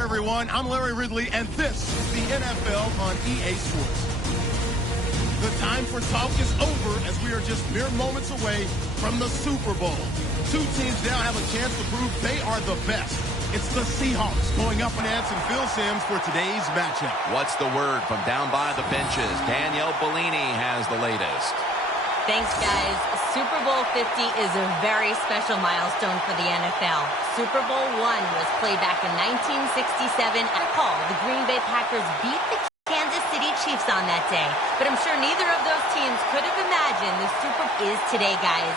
everyone. I'm Larry Ridley, and this is the NFL on EA Sports. The time for talk is over as we are just mere moments away from the Super Bowl. Two teams now have a chance to prove they are the best. It's the Seahawks going up against Phil Simms for today's matchup. What's the word from down by the benches? Danielle Bellini has the latest. Thanks, guys. Super Bowl 50 is a very special milestone for the NFL. Super Bowl I was played back in 1967. I recall the Green Bay Packers beat the Kansas City Chiefs on that day. But I'm sure neither of those teams could have imagined the Super Bowl is today, guys.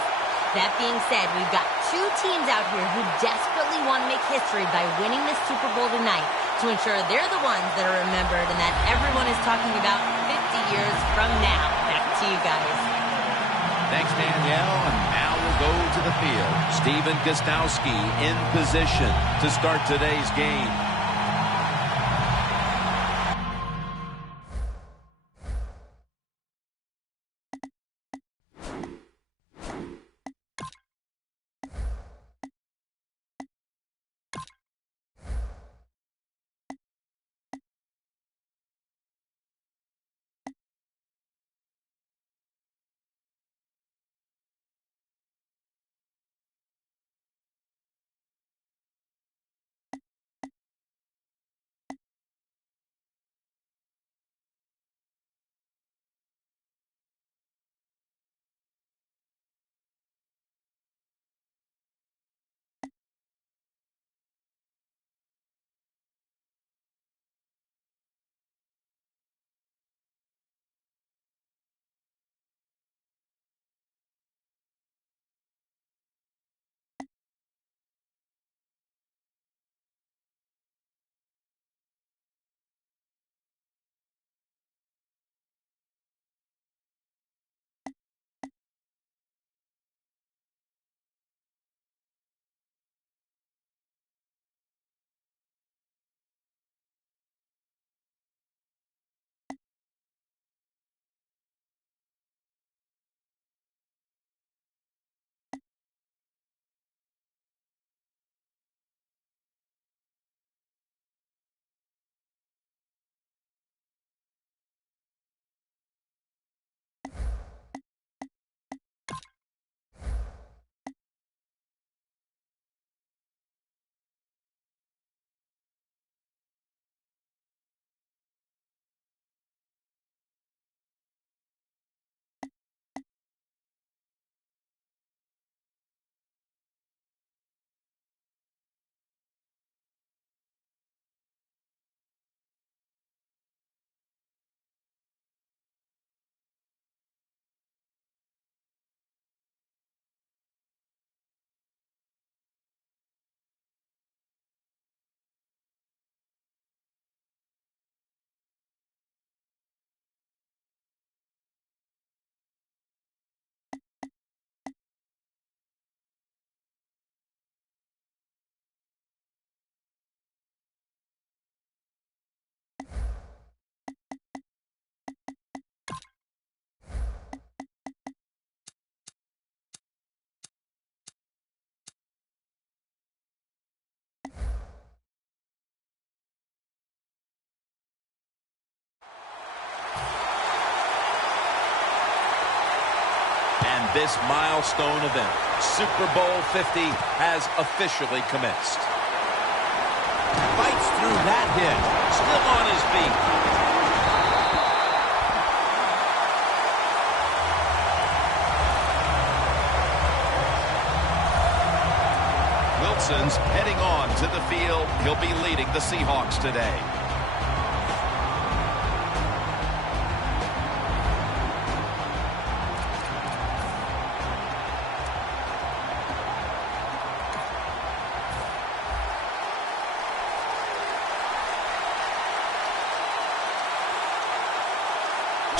That being said, we've got two teams out here who desperately want to make history by winning this Super Bowl tonight to ensure they're the ones that are remembered and that everyone is talking about 50 years from now. Back to you guys. Thanks, Danielle. And now we'll go to the field. Steven Gostkowski in position to start today's game. And this milestone event, Super Bowl 50, has officially commenced. Fights through that hit. Still on his feet. Wilson's heading on to the field. He'll be leading the Seahawks today.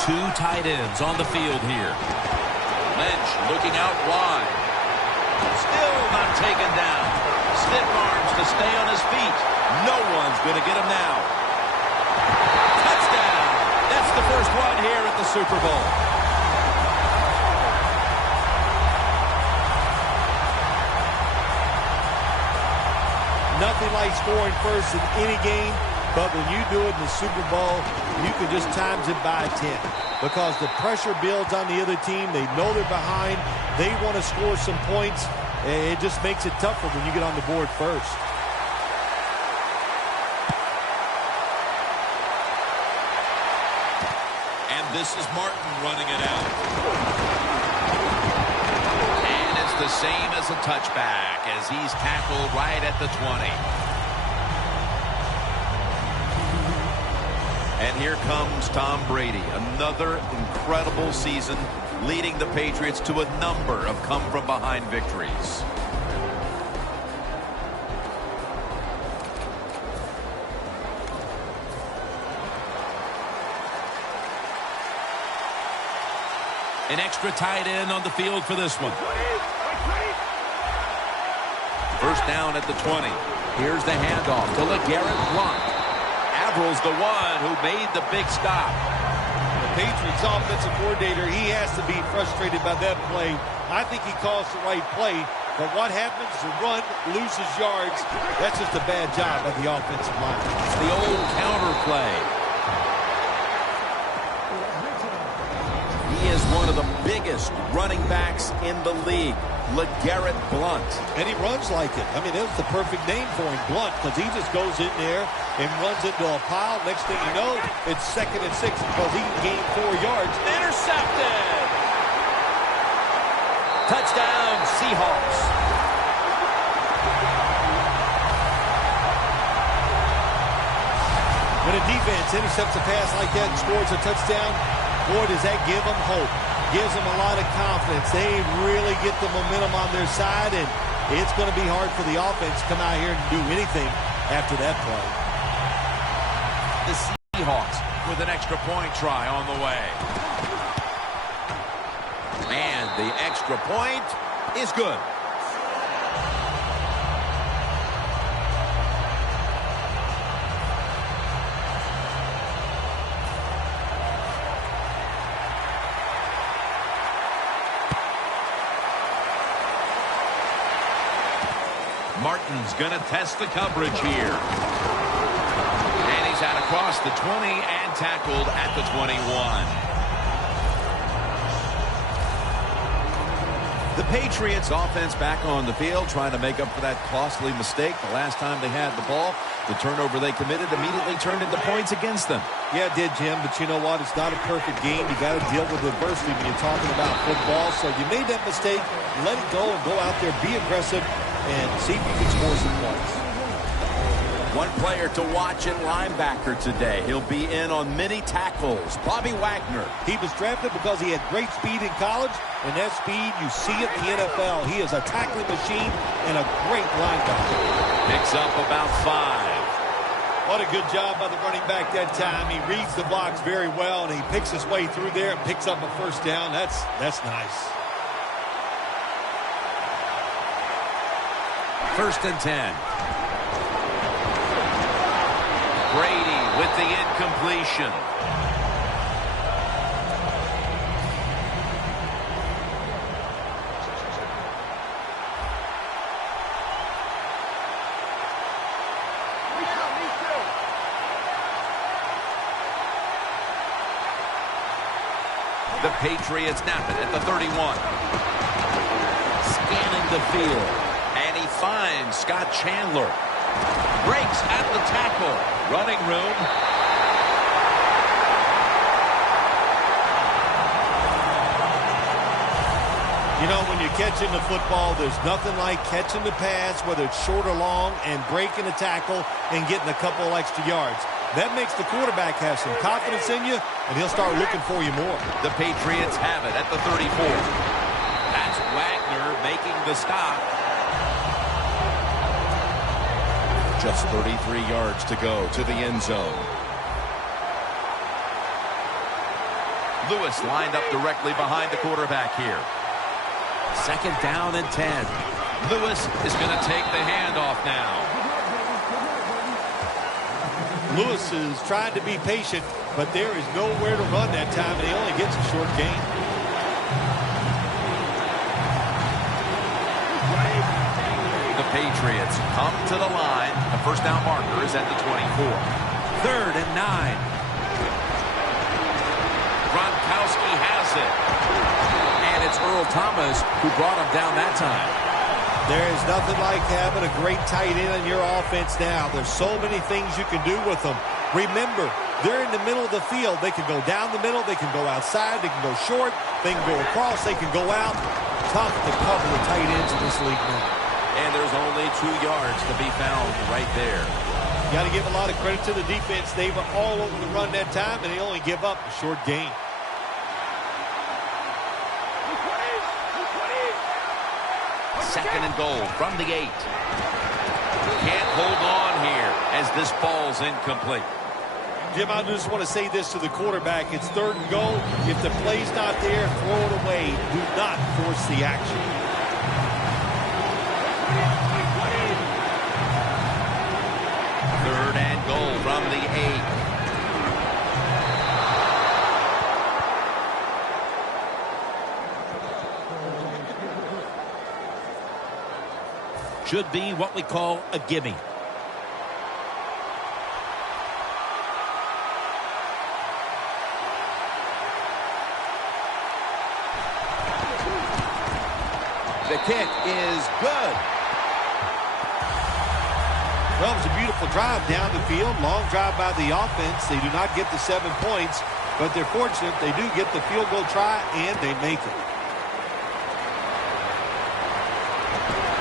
Two tight ends on the field here. Lynch looking out wide. Still not taken down. Stiff arms to stay on his feet. No one's going to get him now. Touchdown. That's the first one here at the Super Bowl. nothing like scoring first in any game, but when you do it in the Super Bowl, you can just times it by 10 because the pressure builds on the other team. They know they're behind. They want to score some points. It just makes it tougher when you get on the board first. And this is Martin running it out. And it's the same as a touchback as he's tackled right at the 20. And here comes Tom Brady. Another incredible season, leading the Patriots to a number of come-from-behind victories. An extra tight end on the field for this one. First down at the 20. Here's the handoff to LeGarrette Blount. Avril's the one who made the big stop. The Patriots offensive coordinator, he has to be frustrated by that play. I think he calls the right play, but what happens? The run loses yards. That's just a bad job by the offensive line. The old counter play. He is one of the biggest running backs in the league, LeGarrette Blount. And he runs like it. I mean, that was the perfect name for him, Blount, because he just goes in there and runs into a pile. Next thing you know, it's 2nd and 6 because he can gain 4 yards. Intercepted! Touchdown, Seahawks. When a defense intercepts a pass like that and scores a touchdown, boy, does that give them hope. Gives them a lot of confidence. They really get the momentum on their side, and it's going to be hard for the offense to come out here and do anything after that play. The Seahawks with an extra point try on the way. And the extra point is good. Martin's going to test the coverage here. And he's out across the 20 and tackled at the 21. The Patriots offense back on the field trying to make up for that costly mistake the last time they had the ball. The turnover they committed immediately turned into points against them. Yeah, it did, Jim, but you know what? It's not a perfect game. You got to deal with adversity when you're talking about football. So you made that mistake, let it go and go out there, be aggressive, and see if you can score some points. One player to watch at linebacker today. He'll be in on many tackles. Bobby Wagner. He was drafted because he had great speed in college, and that speed, you see it in the NFL. He is a tackling machine and a great linebacker. Picks up about 5. What a good job by the running back that time. He reads the blocks very well, and he picks his way through there and picks up a first down. That's nice. 1st and 10. Brady with the incompletion. The Patriots snap it at the 31. Scanning the field. And he finds Scott Chandler. Breaks at the tackle. Running room. You know, when you're catching the football, there's nothing like catching the pass, whether it's short or long, and breaking a tackle and getting a couple of extra yards. That makes the quarterback have some confidence in you, and he'll start looking for you more. The Patriots have it at the 34. That's Wagner making the stop. Just 33 yards to go to the end zone. Lewis lined up directly behind the quarterback here. 2nd down and 10. Lewis is going to take the handoff now. Lewis is trying to be patient, but there is nowhere to run that time, and he only gets a short gain. The Patriots come to the line. The first down marker is at the 24. 3rd and 9. Gronkowski has it. And it's Earl Thomas who brought him down that time. There is nothing like having a great tight end in your offense now. There's so many things you can do with them. Remember, they're in the middle of the field. They can go down the middle. They can go outside. They can go short. They can go across. They can go out. Tough to cover the tight ends in this league now. And there's only 2 yards to be found right there. You got to give a lot of credit to the defense. They were all over the run that time, and they only give up a short gain. Second and goal from the 8. Can't hold on here as this ball's incomplete. Jim, I just want to say this to the quarterback. It's 3rd and goal. If the play's not there, throw it away. Do not force the action. Third and goal from the 8. Should be what we call a gimme. The kick is good. Well, it was a beautiful drive down the field. Long drive by the offense. They do not get the 7 points, but they're fortunate they do get the field goal try, and they make it.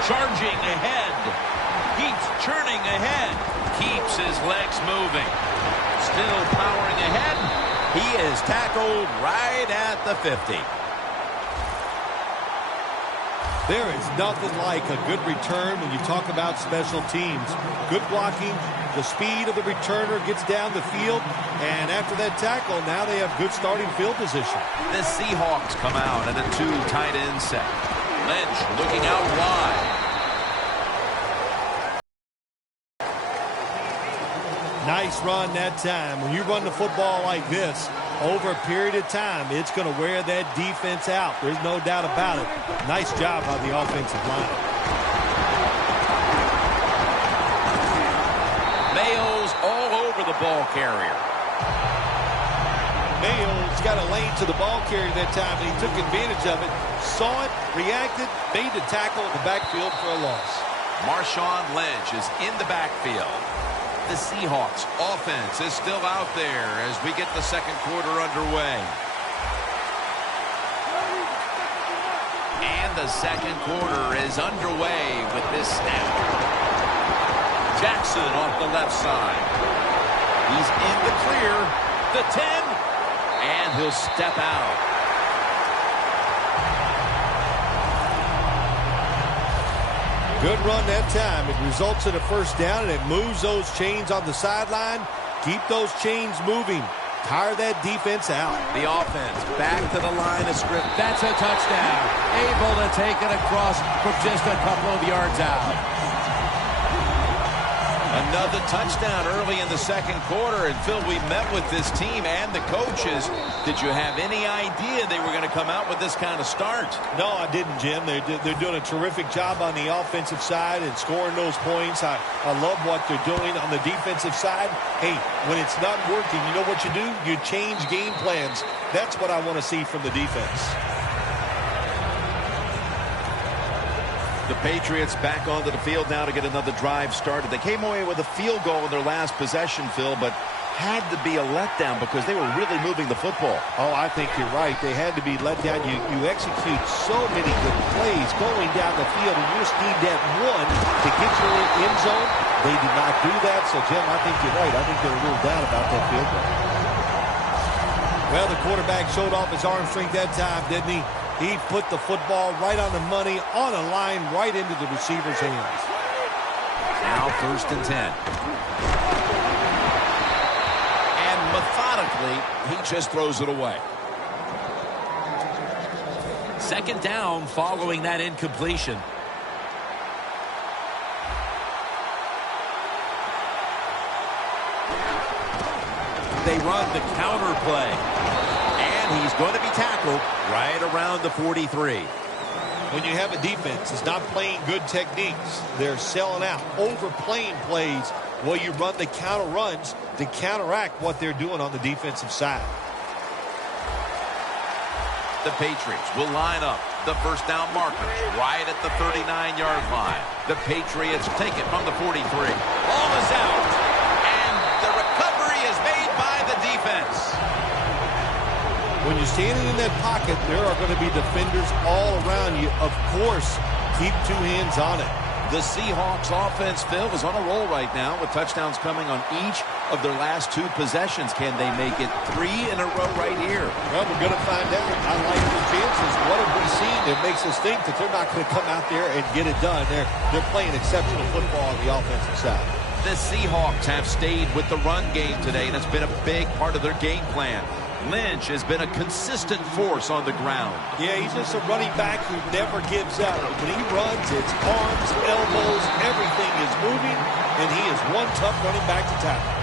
Charging ahead. Keeps churning ahead. Keeps his legs moving. Still powering ahead. He is tackled right at the 50. There is nothing like a good return when you talk about special teams. Good blocking, the speed of the returner gets down the field, and after that tackle, now they have good starting field position. The Seahawks come out in a 2 tight end set. Lynch looking out wide. Nice run that time. When you run the football like this, over a period of time, it's going to wear that defense out. There's no doubt about it. Nice job by the offensive line. Mayo's all over the ball carrier. Mayo's got a lane to the ball carrier that time, and he took advantage of it. Saw it, reacted, made the tackle in the backfield for a loss. Marshawn Lynch is in the backfield. The Seahawks offense is still out there as we get the second quarter underway. And the second quarter is underway with this snap. Jackson off the left side. He's in the clear. The 10. And he'll step out. Good run that time. It results in a first down, and it moves those chains on the sideline. Keep those chains moving. Tire that defense out. The offense back to the line of scrimmage. That's a touchdown. Able to take it across from just a couple of yards out. Another touchdown early in the second quarter. And, Phil, we met with this team and the coaches. Did you have any idea they were going to come out with this kind of start? No, I didn't, Jim. They're doing a terrific job on the offensive side and scoring those points. I love what they're doing on the defensive side. Hey, when it's not working, you know what you do? You change game plans. That's what I want to see from the defense. The Patriots back onto the field now to get another drive started. They came away with a field goal in their last possession, Phil, but had to be a letdown because they were really moving the football. Oh, I think you're right. They had to be let down. You execute so many good plays going down the field, and you just need that one to get you in end zone. They did not do that, so, Jim, I think you're right. I think they're a little down about that field goal. Well, the quarterback showed off his arm strength that time, didn't he? He put the football right on the money, on a line, right into the receiver's hands. Now 1st and 10. And methodically, he just throws it away. Second down following that incompletion. They run the counter play. He's going to be tackled right around the 43. when you have a defense that's not playing good techniques, they're selling out, overplaying plays while you run the counter runs to counteract what they're doing on the defensive side. The Patriots will line up the first down markers right at the 39-yard line. The Patriots take it from the 43. Ball is out, and the recovery is made by the defense. When you're standing in that pocket, there are going to be defenders all around you. Of course, keep two hands on it. The Seahawks offense, Phil, is on a roll right now with touchdowns coming on each of their last 2 possessions. Can they make it 3 in a row right here? Well, we're going to find out. I like the chances. What have we seen that makes us think that they're not going to come out there and get it done? They're playing exceptional football on the offensive side. The Seahawks have stayed with the run game today, and it's been a big part of their game plan. Lynch has been a consistent force on the ground. Yeah, he's just a running back who never gives up. When he runs, it's arms, elbows, everything is moving, and he is one tough running back to tackle.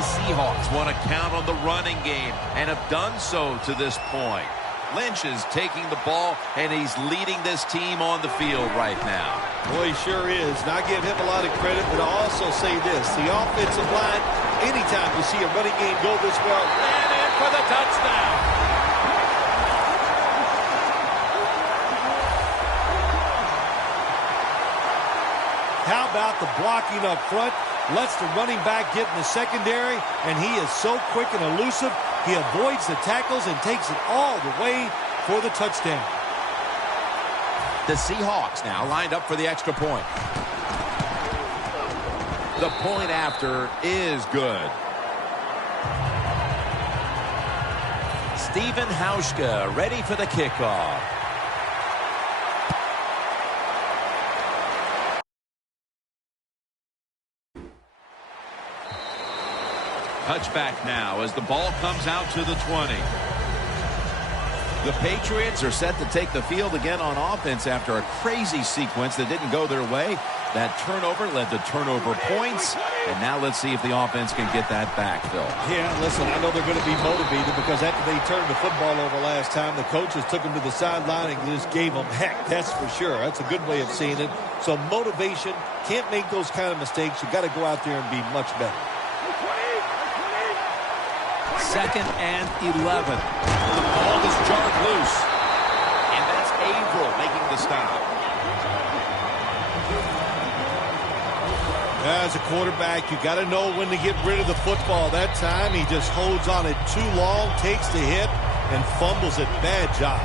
The Seahawks want to count on the running game and have done so to this point. Lynch is taking the ball, and he's leading this team on the field right now. Boy, he sure is. And I give him a lot of credit, but I'll also say this. The offensive line, anytime you see a running game go this well, and in for the touchdown. How about the blocking up front? Lets the running back get in the secondary, and he is so quick and elusive. He avoids the tackles and takes it all the way for the touchdown. The Seahawks now lined up for the extra point. The point after is good. Steven Hauschka ready for the kickoff. Touchback now as the ball comes out to the 20. The Patriots are set to take the field again on offense after a crazy sequence that didn't go their way. That turnover led to turnover points. And now let's see if the offense can get that back, Phil. Yeah, listen, I know they're going to be motivated because after they turned the football over last time, the coaches took them to the sideline and just gave them heck. That's for sure. That's a good way of seeing it. So motivation, can't make those kind of mistakes. You got to go out there and be much better. 2nd and 11. The ball is jarred loose. And that's Averill making the stop. As a quarterback, you got to know when to get rid of the football. That time, he just holds on it too long, takes the hit, and fumbles it. Bad job.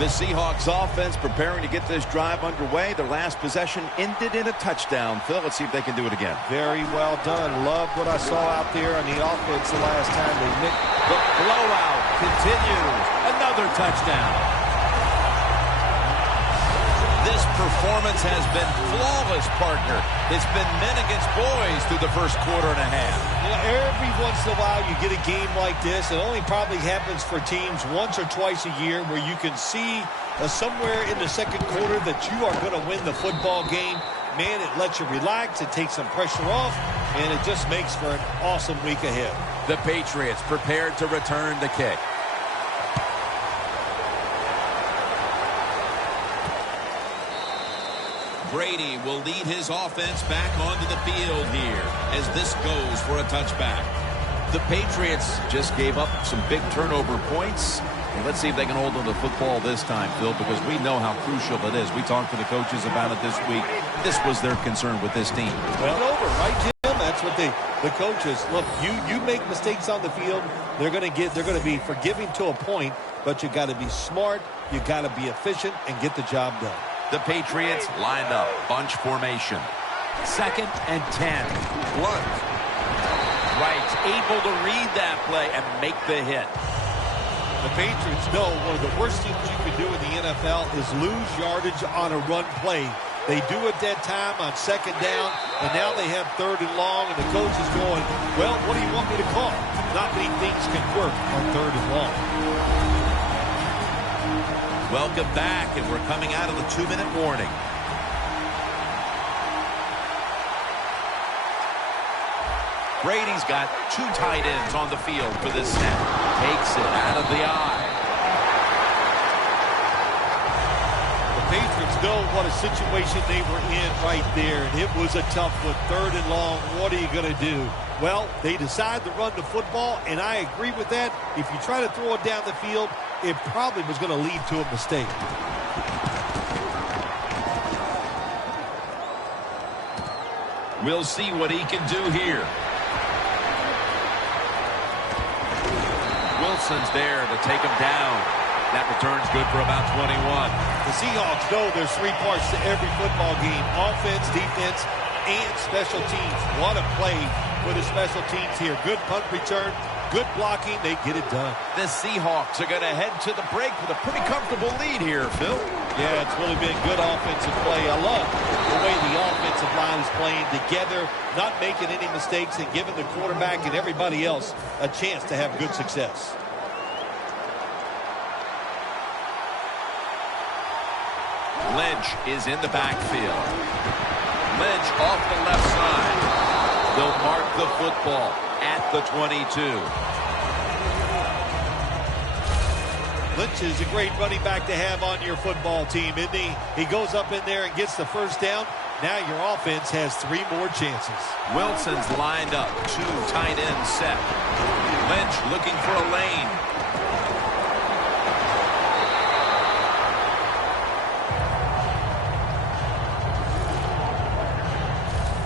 The Seahawks offense preparing to get this drive underway. Their last possession ended in a touchdown. Phil, let's see if they can do it again. Very well done. Loved what I saw out there on the offense the last time they nicked. The blowout continues. Another touchdown. This performance has been flawless, partner. It's been men against boys through the first quarter and a half. You know, every once in a while you get a game like this. It only probably happens for teams once or twice a year where you can see somewhere in the second quarter that you are going to win the football game. Man, it lets you relax. It takes some pressure off, and it just makes for an awesome week ahead. The Patriots prepared to return the kick. Brady will lead his offense back onto the field here as this goes for a touchback. The Patriots just gave up some big turnover points. And let's see if they can hold on to the football this time, Phil, because we know how crucial it is. We talked to the coaches about it this week. This was their concern with this team. Well, over, right, Jim? That's what the coaches look. You make mistakes on the field, they're going to be forgiving to a point, but you got to be smart, you got to be efficient, and get the job done. The Patriots lined up, bunch formation. 2nd and 10. Blunt. Right, able to read that play and make the hit. The Patriots know one of the worst things you can do in the NFL is lose yardage on a run play. They do it that time on 2nd down, and now they have 3rd and long, and the coach is going, well, what do you want me to call? Not many things can work on 3rd and long. Welcome back, and we're coming out of the 2-minute warning. Brady's got 2 tight ends on the field for this snap. Takes it out of the eye. The Patriots know what a situation they were in right there, and it was a tough one. 3rd and long. What are you going to do? Well, they decide to run the football, and I agree with that. If you try to throw it down the field, it probably was going to lead to a mistake. We'll see what he can do here. Wilson's there to take him down. That return's good for about 21. The Seahawks know there's 3 parts to every football game: offense, defense, and special teams. What a play for the special teams here. Good punt return, good blocking. They get it done. The Seahawks are going to head to the break with a pretty comfortable lead here, Phil. Yeah, it's really been good offensive play. I love the way the offensive line is playing together, not making any mistakes, and giving the quarterback and everybody else a chance to have good success. Lynch is in the backfield. Lynch off the left side. They'll mark the football at the 22. Lynch is a great running back to have on your football team, isn't he? He goes up in there and gets the first down. Now your offense has 3 more chances. Wilson's lined up. 2 tight ends set. Lynch looking for a lane.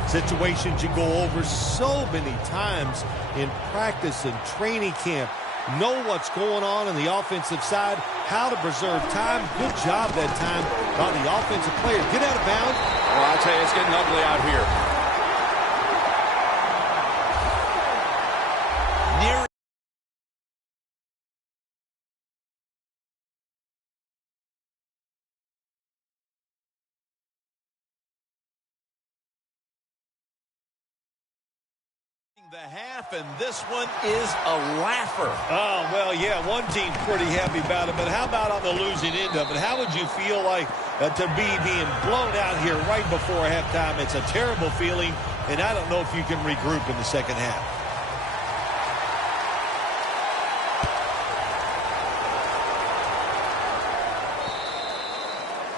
Situations you go over so many times in practice and training camp. Know what's going on the offensive side, how to preserve time. Good job that time by the offensive player. Get out of bounds. Well, I'll tell you, it's getting ugly out here. Near the half, and this one is a laugher. Oh, well, yeah, one team's pretty happy about it, but how about on the losing end of it? How would you feel like to be being blown out here right before halftime? It's a terrible feeling, and I don't know if you can regroup in the second half.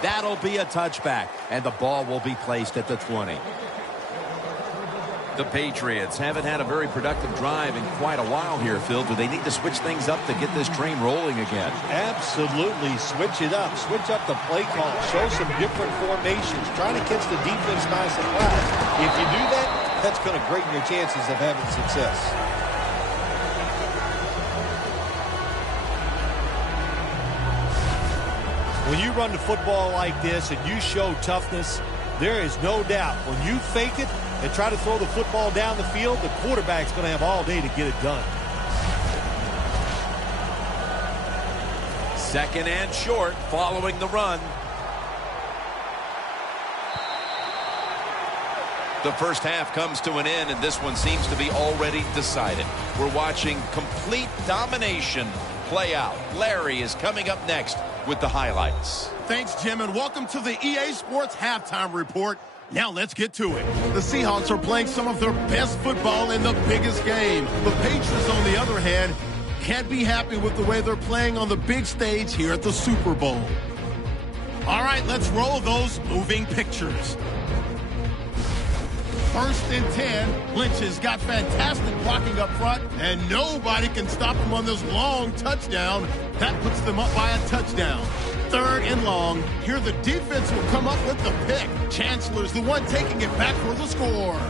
That'll be a touchback, and the ball will be placed at the 20. The Patriots haven't had a very productive drive in quite a while here, Phil. Do they need to switch things up to get this train rolling again? Absolutely. Switch it up. Switch up the play call. Show some different formations. Trying to catch the defense by surprise. If you do that, that's going to greaten your chances of having success. When you run the football like this and you show toughness, there is no doubt when you fake it and try to throw the football down the field, the quarterback's going to have all day to get it done. 2nd and short following the run. The first half comes to an end, and this one seems to be already decided. We're watching complete domination play out. Larry is coming up next with the highlights. Thanks, Jim, and welcome to the EA Sports Halftime Report. Now let's get to it. The Seahawks are playing some of their best football in the biggest game. The Patriots, on the other hand, can't be happy with the way they're playing on the big stage here at the Super Bowl. All right, let's roll those moving pictures. 1st and 10. Lynch has got fantastic blocking up front, and nobody can stop him on this long touchdown. That puts them up by a touchdown. 3rd and long. Here the defense will come up with the pick. Chancellor's the one taking it back for the score.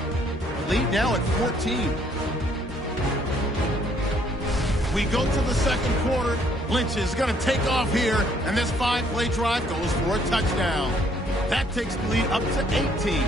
Lead now at 14. We go to the 2nd quarter. Lynch is going to take off here, and this 5-play drive goes for a touchdown. That takes the lead up to 18.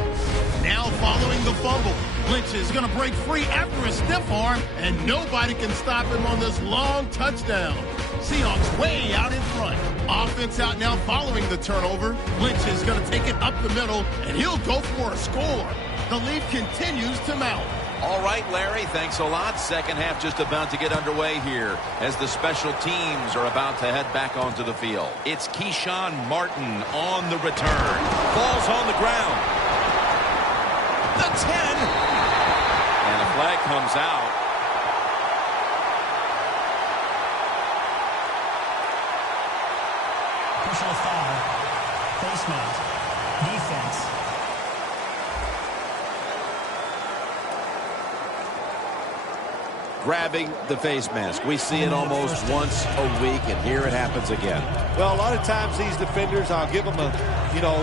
Now following the fumble, Lynch is going to break free after a stiff arm, and nobody can stop him on this long touchdown. Seahawks way out in front. Offense out now following the turnover. Lynch is going to take it up the middle, and he'll go for a score. The lead continues to mount. All right, Larry, thanks a lot. 2nd half just about to get underway here as the special teams are about to head back onto the field. It's Keyshawn Martin on the return. Ball's on the ground. The 10. And a flag comes out. Personal foul. Face mask. Defense. Grabbing the face mask. We see it almost once a week, and here it happens again. Well, a lot of times these defenders, I'll give them a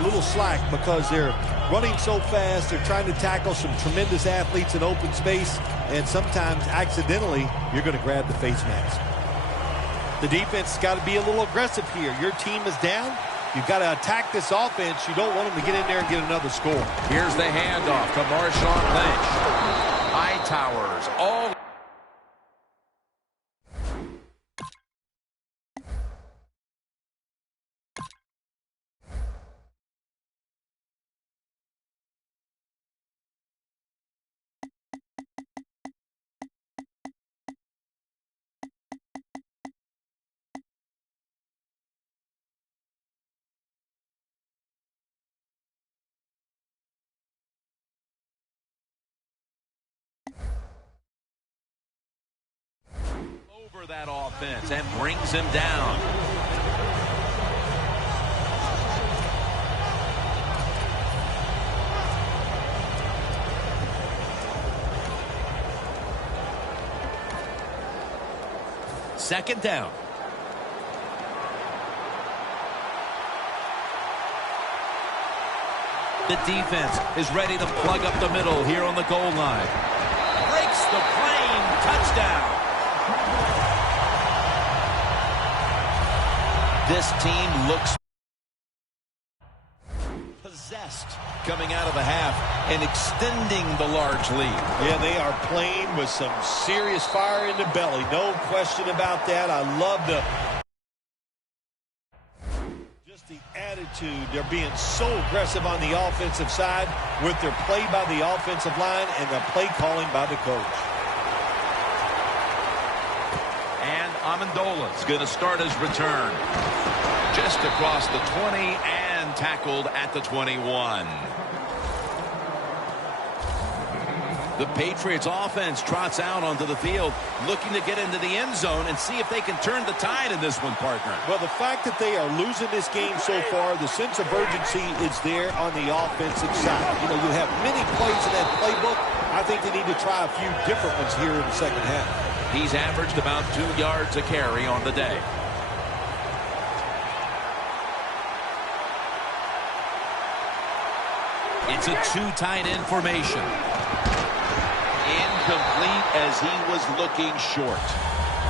little slack because they're running so fast. They're trying to tackle some tremendous athletes in open space, and sometimes accidentally you're going to grab the face mask. The defense has got to be a little aggressive here. Your team is down. You've got to attack this offense. You don't want them to get in there and get another score. Here's the handoff to Marshawn Lynch. High towers all. Over that offense and brings him down. Second down. The defense is ready to plug up the middle here on the goal line. Breaks the plane. Touchdown. This team looks possessed coming out of the half and extending the large lead. Yeah, they are playing with some serious fire in the belly. No question about that. I love just the attitude. They're being so aggressive on the offensive side with their play by the offensive line and the play calling by the coach. Amendola's going to start his return. Just across the 20 and tackled at the 21. The Patriots offense trots out onto the field, looking to get into the end zone and see if they can turn the tide in this one, partner. Well, the fact that they are losing this game so far, the sense of urgency is there on the offensive side. You know, you have many plays in that playbook. I think they need to try a few different ones here in the second half. He's averaged about 2 yards a carry on the day. It's a 2 tight end formation. Incomplete as he was looking short.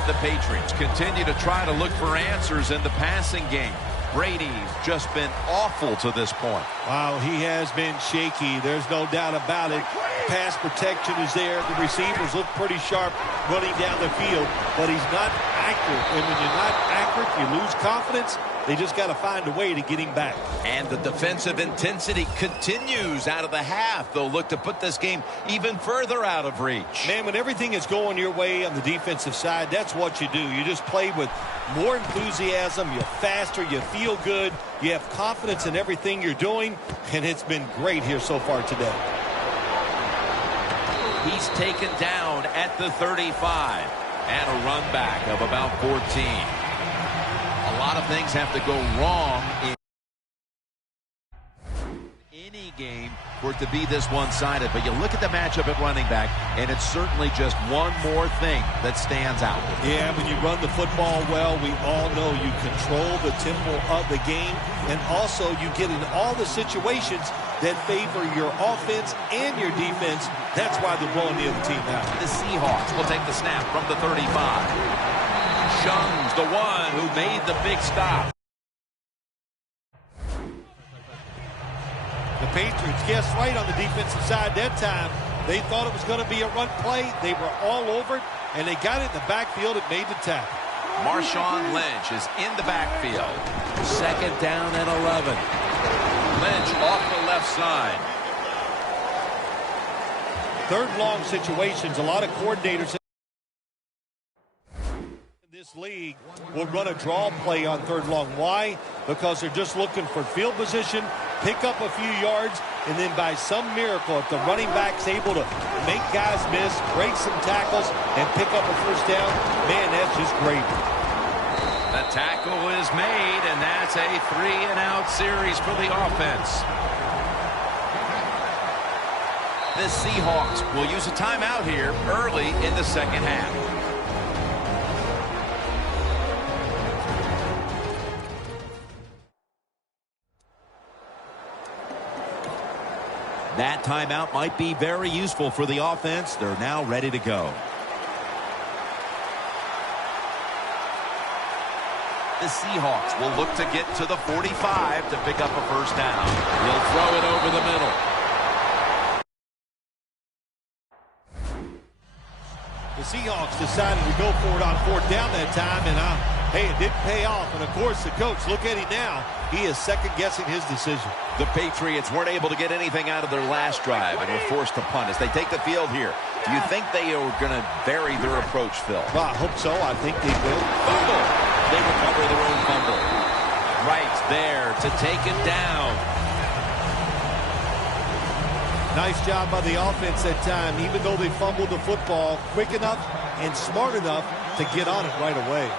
The Patriots continue to try to look for answers in the passing game. Brady's just been awful to this point. Wow, he has been shaky. There's no doubt about it. Pass protection is there. The receivers look pretty sharp running down the field, but he's not accurate. And when you're not accurate, you lose confidence. They just got to find a way to get him back. And the defensive intensity continues out of the half. They'll look to put this game even further out of reach. Man, when everything is going your way on the defensive side, that's what you do. You just play with more enthusiasm. You're faster. You feel good. You have confidence in everything you're doing. And it's been great here so far today. He's taken down at the 35 and a run back of about 14. A lot of things have to go wrong in any game for it to be this one-sided. But you look at the matchup at running back, and it's certainly just one more thing that stands out. Yeah, when you run the football well, we all know you control the tempo of the game, and also you get in all the situations that favor your offense and your defense. That's why they're blowing the other team out. The Seahawks will take the snap from the 35. Shung's the one who made the big stop. The Patriots guessed right on the defensive side that time. They thought it was going to be a run play. They were all over it, and they got it in the backfield and made the tackle. Marshawn Lynch is in the backfield. Second down and 11. Lynch off the left side. Third long situations, a lot of coordinators in this league will run a draw play on third long. Why? Because they're just looking for field position, pick up a few yards, and then by some miracle, if the running back's able to make guys miss, break some tackles, and pick up a first down, man, that's just great. That tackle is made, and that's a 3-and-out series for the offense. The Seahawks will use a timeout here early in the second half. That timeout might be very useful for the offense. They're now ready to go. The Seahawks will look to get to the 45 to pick up a first down. He'll throw it over the middle. The Seahawks decided to go for it on fourth down that time, and hey, it didn't pay off. And, of course, the coach, look at him now. He is second-guessing his decision. The Patriots weren't able to get anything out of their last drive and were forced to punt as they take the field here. Do you think they are going to vary their approach, Phil? Well, I hope so. I think they will. Fumble. They recover their own fumble. Right there to take it down. Nice job by the offense that time. Even though they fumbled the football, quick enough and smart enough to get on it right away.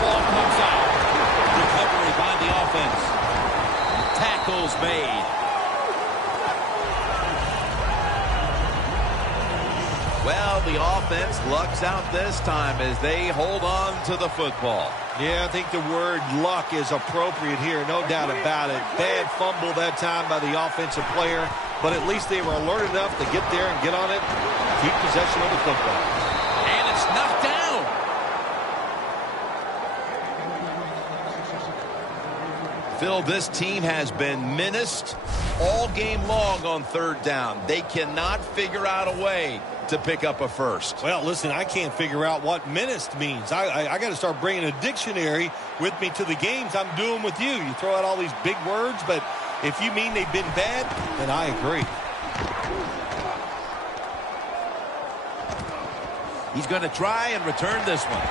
Ball comes out. Recovery by the offense. Tackles made. Well, the offense lucks out this time as they hold on to the football. Yeah, I think the word luck is appropriate here, no doubt about it. Bad fumble that time by the offensive player, but at least they were alert enough to get there and get on it, keep possession of the football. And it's knocked down. Phil, this team has been menaced all game long on third down. They cannot figure out a way to pick up a first. Well, listen, I can't figure out what menaced means. I got to start bringing a dictionary with me to the games. I'm doing with you. You throw out all these big words, but if you mean they've been bad, then I agree. He's going to try and return this one.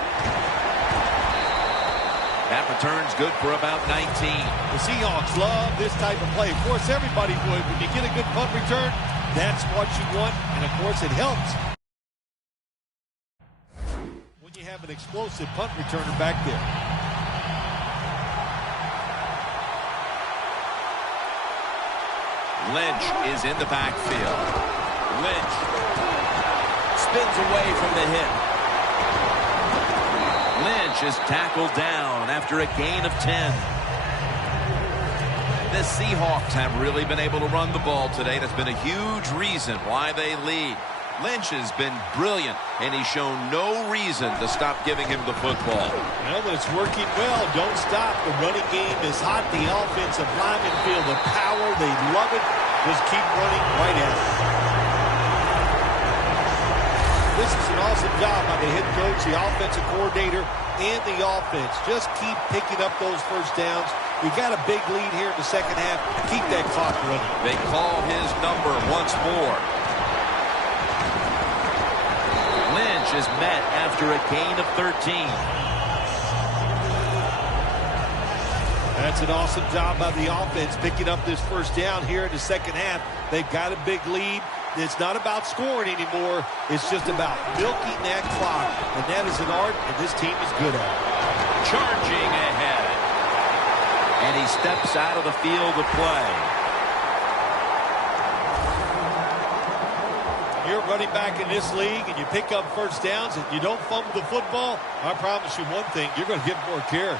That return's good for about 19. The Seahawks love this type of play. Of course, everybody would. When you get a good punt return, that's what you want, and of course it helps when you have an explosive punt returner back there. Lynch is in the backfield. Lynch spins away from the hit. Lynch is tackled down after a gain of 10. The Seahawks have really been able to run the ball today. That's been a huge reason why they lead. Lynch has been brilliant, and he's shown no reason to stop giving him the football. Well, but it's working well. Don't stop. The running game is hot. The offensive linemen feel the power. They love it. Just keep running right at it. This is an awesome job by the head coach, the offensive coordinator, and the offense. Just keep picking up those first downs. We got a big lead here in the second half. Keep that clock running. They call his number once more. Lynch is met after a gain of 13. That's an awesome job by the offense picking up this first down here in the second half. They've got a big lead. It's not about scoring anymore. It's just about milking that clock. And that is an art, and this team is good at it. Charging ahead. And he steps out of the field of play. You're running back in this league, and you pick up first downs, and you don't fumble the football. I promise you one thing, you're going to get more carries.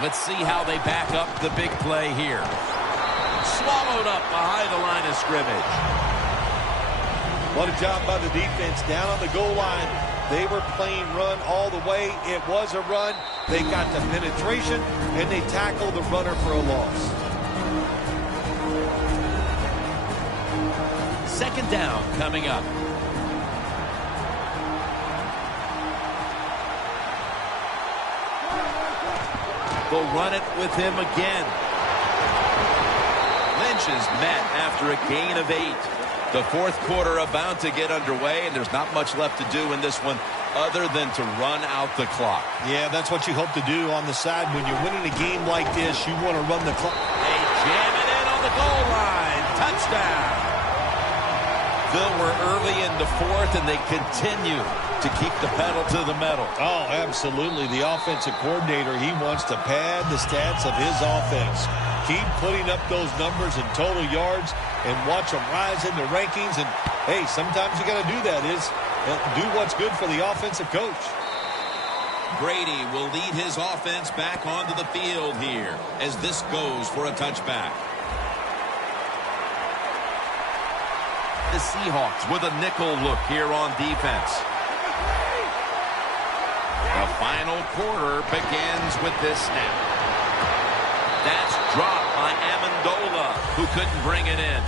Let's see how they back up the big play here. Swallowed up behind the line of scrimmage. What a job by the defense down on the goal line. They were playing run all the way. It was a run. They got the penetration, and they tackled the runner for a loss. Second down coming up. They'll run it with him again. Lynch is met after a gain of 8. The fourth quarter about to get underway, and there's not much left to do in this one other than to run out the clock. Yeah, that's what you hope to do on the side. When you're winning a game like this, you want to run the clock. They jam it in on the goal line. Touchdown. Phil, we're early in the fourth, and they continue to keep the pedal to the metal. Oh, absolutely. The offensive coordinator, he wants to pad the stats of his offense. Keep putting up those numbers in total yards and watch them rise in the rankings. And, hey, sometimes you got to do that is do what's good for the offensive coach. Brady will lead his offense back onto the field here as this goes for a touchback. The Seahawks with a nickel look here on defense. The final quarter begins with this snap. That's dropped by Amendola, who couldn't bring it in.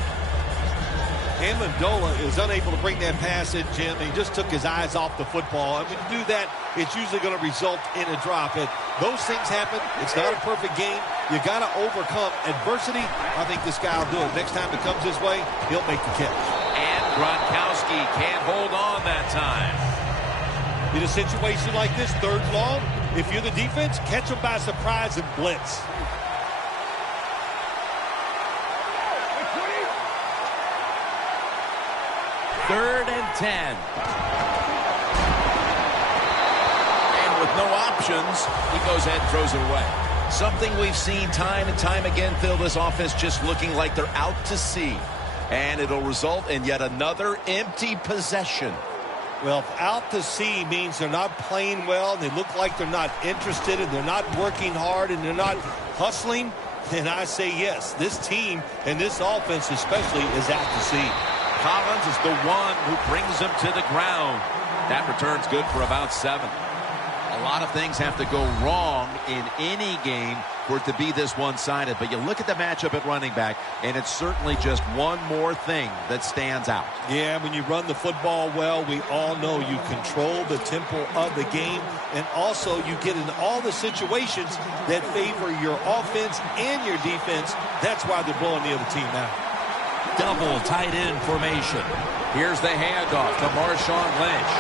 Amendola is unable to bring that pass in, Jim. He just took his eyes off the football. I mean, to do that, it's usually going to result in a drop. And those things happen. It's not a perfect game. You got to overcome adversity. I think this guy will do it. Next time it comes his way, he'll make the catch. And Gronkowski can't hold on that time. In a situation like this, third long, if you're the defense, catch them by surprise and blitz. Third and 10. And with no options, he goes ahead and throws it away. Something we've seen time and time again, Phil, this offense just looking like they're out to sea. And it'll result in yet another empty possession. Well, out to sea means they're not playing well, and they look like they're not interested, and they're not working hard, and they're not hustling. And I say yes, this team and this offense especially is out to sea. Collins is the one who brings him to the ground. That return's good for about 7. A lot of things have to go wrong in any game for it to be this one-sided. But you look at the matchup at running back, and it's certainly just one more thing that stands out. Yeah, when you run the football well, we all know you control the tempo of the game, and also you get in all the situations that favor your offense and your defense. That's why they're blowing the other team out. Double tight end formation. Here's the handoff to Marshawn Lynch.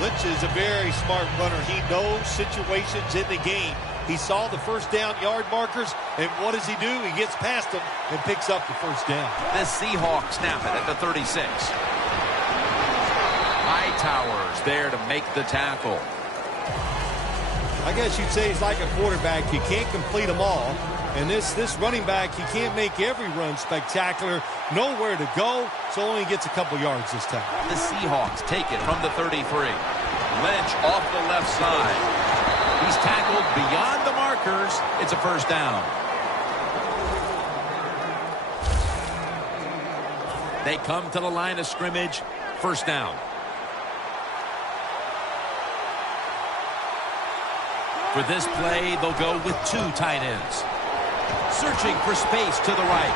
Lynch is a very smart runner. He knows situations in the game. He saw the first down yard markers, and what does he do? He gets past them and picks up the first down. The Seahawks snap it at the 36. Hightower's there to make the tackle. I guess you'd say he's like a quarterback. You can't complete them all. And this running back, he can't make every run spectacular. Nowhere to go, so only gets a couple yards this time. The Seahawks take it from the 33. Lynch off the left side. He's tackled beyond the markers. It's a first down. They come to the line of scrimmage. First down. For this play, they'll go with 2 tight ends. Searching for space to the right.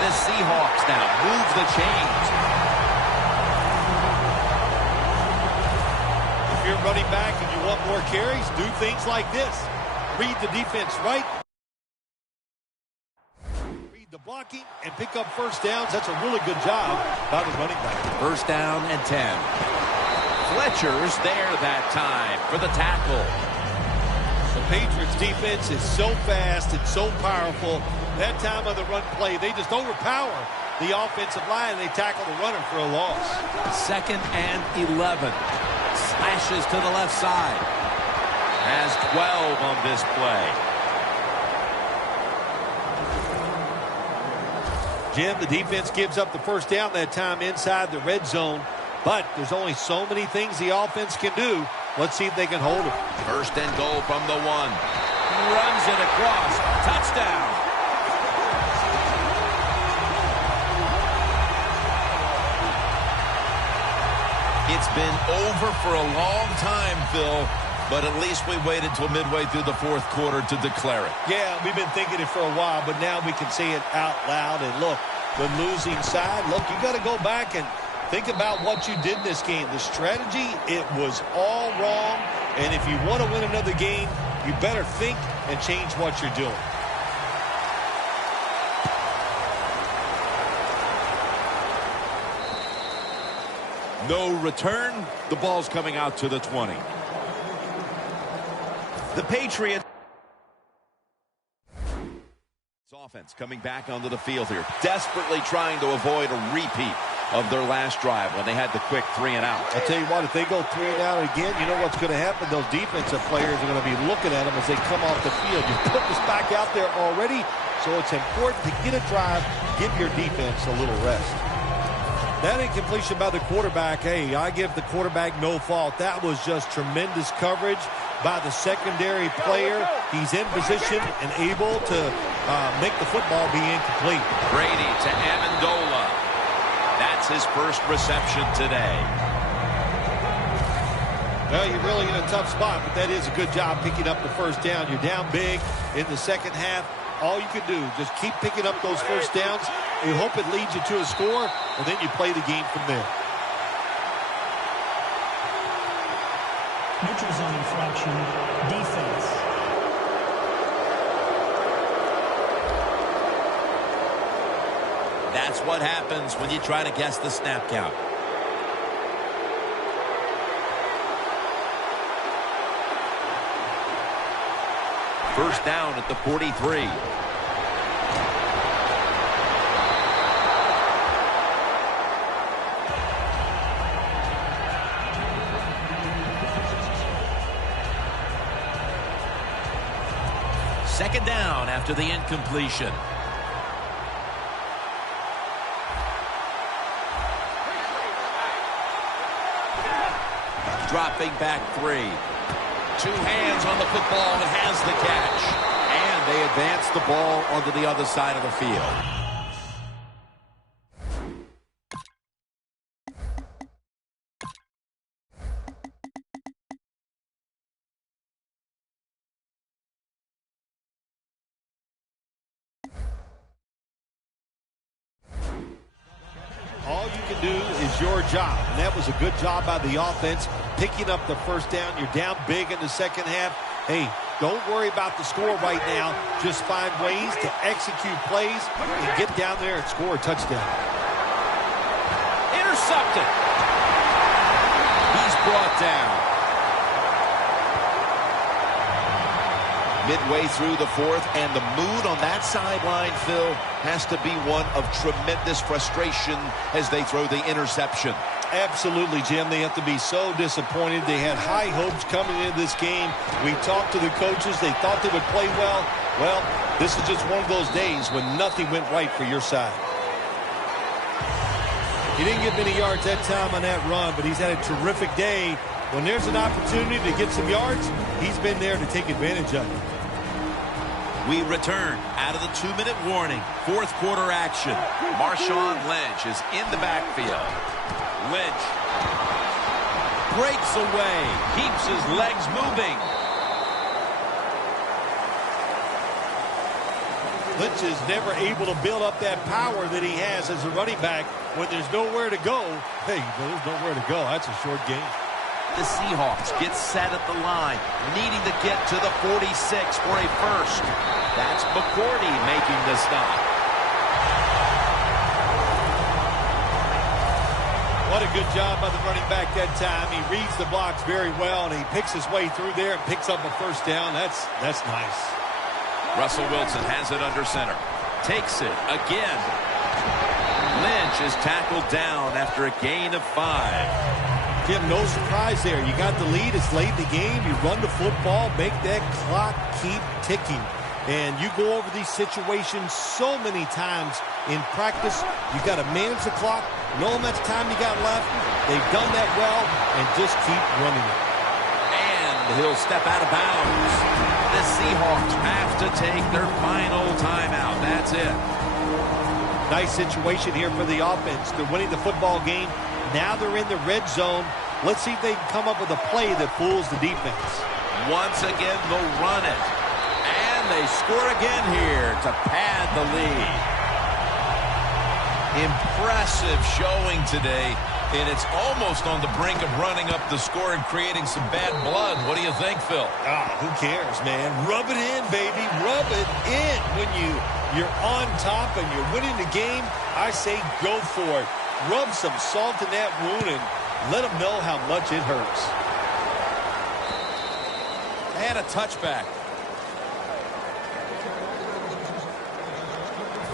The Seahawks now move the chains. If you're running back and you want more carries, do things like this. Read the defense right. Read the blocking and pick up first downs. That's a really good job by the running back. First down and 10. Fletcher's there that time for the tackle. The Patriots defense is so fast and so powerful. That time of the run play, they just overpower the offensive line, and they tackle the runner for a loss. Second and 11. Slashes to the left side. Has 12 on this play. Jim, the defense gives up the first down that time inside the red zone, but there's only so many things the offense can do. Let's see if they can hold it. First and goal from the 1. Runs it across. Touchdown. It's been over for a long time, Phil, but at least we waited till midway through the fourth quarter to declare it. Yeah, we've been thinking it for a while, but now we can say it out loud. And look, the losing side, look, you got to go back and think about what you did in this game. The strategy, it was all wrong. And if you want to win another game, you better think and change what you're doing. No return. The ball's coming out to the 20. The Patriots offense coming back onto the field here, desperately trying to avoid a repeat of their last drive when they had the quick 3 and out. I'll tell you what, if they go 3 and out again, you know what's going to happen? Those defensive players are going to be looking at them as they come off the field. You put this back out there already, so it's important to get a drive, give your defense a little rest. That incompletion by the quarterback, hey, I give the quarterback no fault. That was just tremendous coverage by the secondary player. He's in position and able to make the football be incomplete. Brady to Amendola. That's his first reception today. Well, you're really in a tough spot, but that is a good job picking up the first down. You're down big in the second half. All you can do, just keep picking up those first downs. You hope it leads you to a score, and then you play the game from there. Neutral zone infraction, defense. That's what happens when you try to guess the snap count. First down at the 43. Second down after the incompletion. Dropping back 3. 2 hands on the football and has the catch. And they advance the ball onto the other side of the field. All you can do is your job, and that was a good job by the offense, picking up the first down. You're down big in the second half. Hey, don't worry about the score right now. Just find ways to execute plays and get down there and score a touchdown. Intercepted. He's brought down. Midway through the fourth, and the mood on that sideline, Phil, has to be one of tremendous frustration as they throw the interception. Absolutely, Jim. They have to be so disappointed. They had high hopes coming into this game. We talked to the coaches. They thought they would play well. Well, this is just one of those days when nothing went right for your side. He didn't get many yards that time on that run, but he's had a terrific day. When there's an opportunity to get some yards, he's been there to take advantage of it. We return out of the 2-minute warning. Fourth quarter action. Marshawn Lynch is in the backfield. Lynch breaks away, keeps his legs moving. Lynch is never able to build up that power that he has as a running back when there's nowhere to go. Hey, there's nowhere to go. That's a short game. The Seahawks get set at the line, needing to get to the 46 for a first. That's McCourty making the stop. What a good job by the running back that time. He reads the blocks very well, and he picks his way through there and picks up a first down. That's nice. Russell Wilson has it under center. Takes it again. Lynch is tackled down after a gain of 5. Jim, no surprise there. You got the lead. It's late in the game. You run the football, make that clock keep ticking. And you go over these situations so many times in practice. You got to manage the clock, know how much time you got left. They've done that well, and just keep running it. And he'll step out of bounds. The Seahawks have to take their final timeout. That's it. Nice situation here for the offense. They're winning the football game. Now they're in the red zone. Let's see if they can come up with a play that fools the defense. Once again, they'll run it. And they score again here to pad the lead. Impressive showing today. And it's almost on the brink of running up the score and creating some bad blood. What do you think, Phil? Who cares, man? Rub it in, baby. Rub it in. When you're on top and you're winning the game, I say go for it. Rub some salt in that wound and let them know how much it hurts. And a touchback.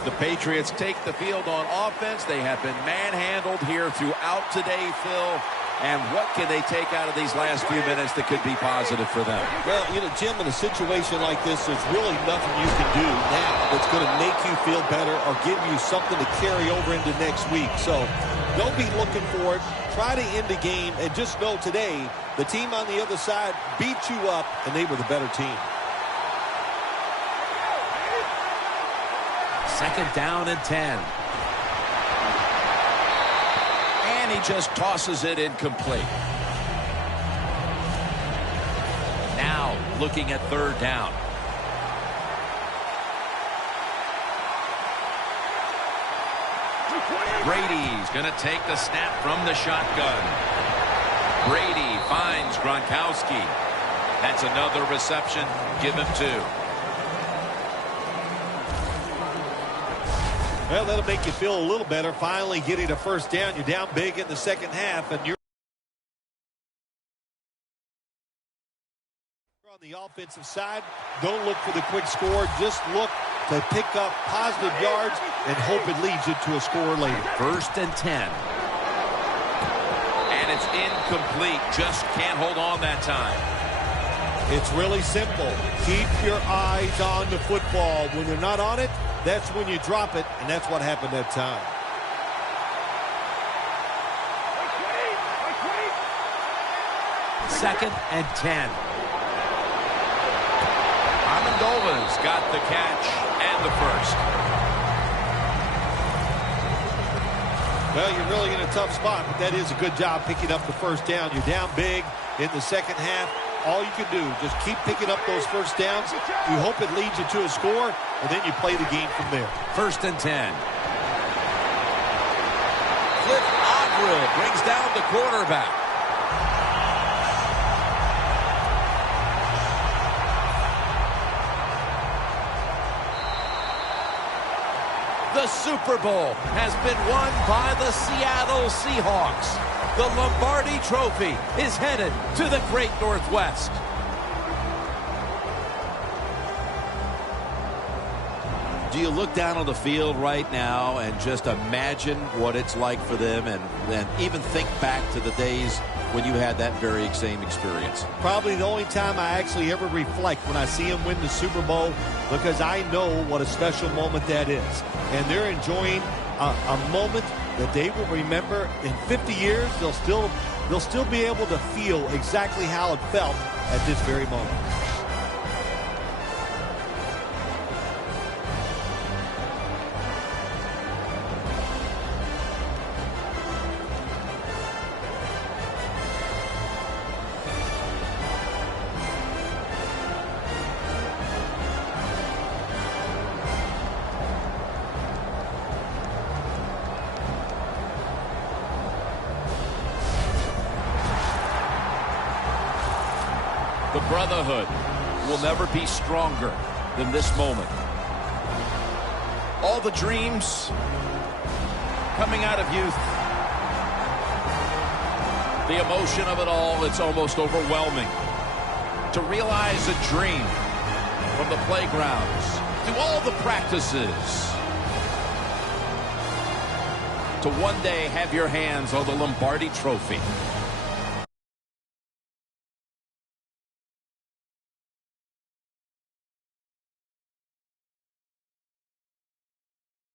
The Patriots take the field on offense. They have been manhandled here throughout today, Phil. And what can they take out of these last few minutes that could be positive for them? Well, Jim, in a situation like this, there's really nothing you can do now that's going to make you feel better or give you something to carry over into next week. So don't be looking for it. Try to end the game, and just know today the team on the other side beat you up, and they were the better team. Second down and 10. And he just tosses it incomplete. Now looking at third down. Brady's going to take the snap from the shotgun. Brady finds Gronkowski. That's another reception. Give him 2. Well, that'll make you feel a little better. Finally getting a first down. You're down big in the second half, and you're on the offensive side. Don't look for the quick score. Just look to pick up positive yards and hope it leads you to a score later. First and 10. And it's incomplete. Just can't hold on that time. It's really simple. Keep your eyes on the football. When they're not on it, that's when you drop it, and that's what happened that time. Second and 10. Amendola's got the catch and the first. Well, you're really in a tough spot, but that is a good job picking up the first down. You're down big in the second half. All you can do, just keep picking up those first downs. You hope it leads you to a score, and then you play the game from there. First and 10. Cliff Avril brings down the quarterback. The Super Bowl has been won by the Seattle Seahawks. The Lombardi Trophy is headed to the Great Northwest. Do you look down on the field right now and just imagine what it's like for them and even think back to the days when you had that very same experience? Probably the only time I actually ever reflect when I see them win the Super Bowl, because I know what a special moment that is. And they're enjoying a moment that they will remember in 50 years. They'll still be able to feel exactly how it felt at this very moment. The brotherhood will never be stronger than this moment. All the dreams coming out of youth. The emotion of it all, it's almost overwhelming. To realize a dream from the playgrounds, through all the practices, to one day have your hands on the Lombardi Trophy.